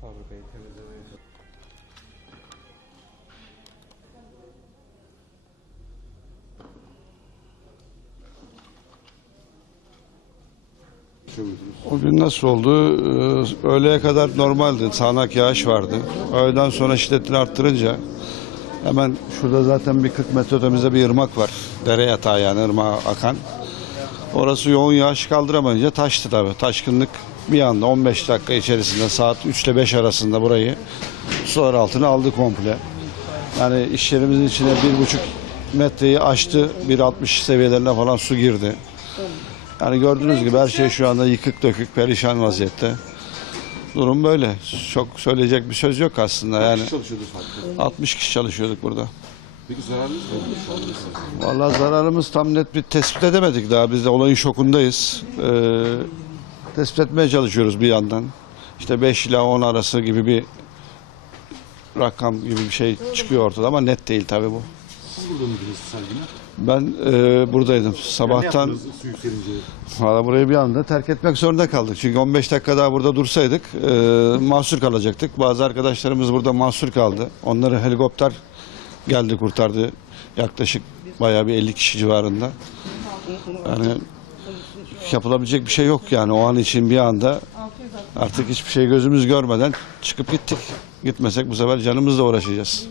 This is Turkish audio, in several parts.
Fabrikayı temizlemeye O gün nasıl oldu? Ee, Öğleye kadar normaldi. Sağanak yağış vardı. Öğleden sonra şiddetini arttırınca hemen şurada zaten bir 40 metre ötemizde bir ırmak var. Dere yatağı yani ırmağa akan. Orası yoğun yağış kaldıramayınca taştı tabii. Taşkınlık bir anda 15 dakika içerisinde saat 3 ile 5 arasında burayı sular altına aldı komple. Yani iş yerimizin içine bir buçuk metreyi aştı. 1.60 seviyelerine falan su girdi. Yani gördüğünüz gibi her şey şu anda yıkık dökük, perişan vaziyette. Durum böyle. Çok söyleyecek bir söz yok aslında yani. çalışıyordu fabrikada. 60 kişi çalışıyorduk burada. Peki zararınız ne? Vallahi zararımız tam net bir tespit edemedik daha. Biz de olayın şokundayız. Ee, tespit etmeye çalışıyoruz bir yandan. İşte 5 ila 10 arası gibi bir rakam gibi bir şey çıkıyor ortada ama net değil tabii bu. Siz burada mıydınız Sergin? Ben e, buradaydım. Sabahtan su yükselince? Valla burayı bir anda terk etmek zorunda kaldık. Çünkü 15 dakika daha burada dursaydık e, mahsur kalacaktık. Bazı arkadaşlarımız burada mahsur kaldı. Onları helikopter geldi kurtardı. Yaklaşık bayağı bir 50 kişi civarında. Yani yapılabilecek bir şey yok yani o an için bir anda artık hiçbir şey gözümüz görmeden çıkıp gittik. Gitmesek bu sefer canımızla uğraşacağız.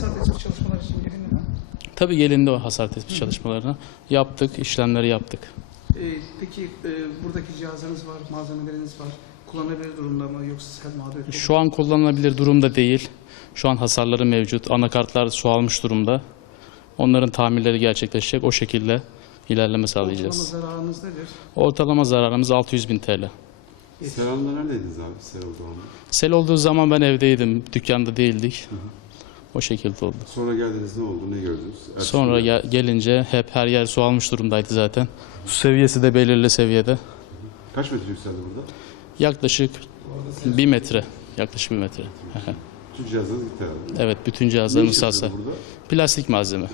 Hasar tespit çalışmaları için gelindi mi? Tabii gelindi o hasar tespit çalışmalarına. Yaptık, işlemleri yaptık. Ee, peki e, buradaki cihazlarınız var, malzemeleriniz var. Kullanılabilir durumda mı yoksa sel mağduriyet olur mu? Şu an kullanılabilir durumda değil. Şu an hasarları mevcut. Anakartlar su almış durumda. Onların tamirleri gerçekleşecek. O şekilde ilerleme sağlayacağız. Ortalama zararınız nedir? Ortalama zararımız 600 bin TL. Sel anında neredeydiniz abi? Sel olduğu anda. Sel olduğu zaman ben evdeydim. Dükkanda değildik. O şekilde oldu. Sonra geldiniz ne oldu? Ne gördünüz? Ertesi Sonra gün- ge- gelince hep her yer su almış durumdaydı zaten. Su seviyesi de belirli seviyede. Kaç metre yükseldi burada? Yaklaşık bir metre. Yaklaşık bir metre. Çünkü cihazınız gitti herhalde. evet bütün Ne cihazlarımız iş yapıyordu burada? Plastik malzeme.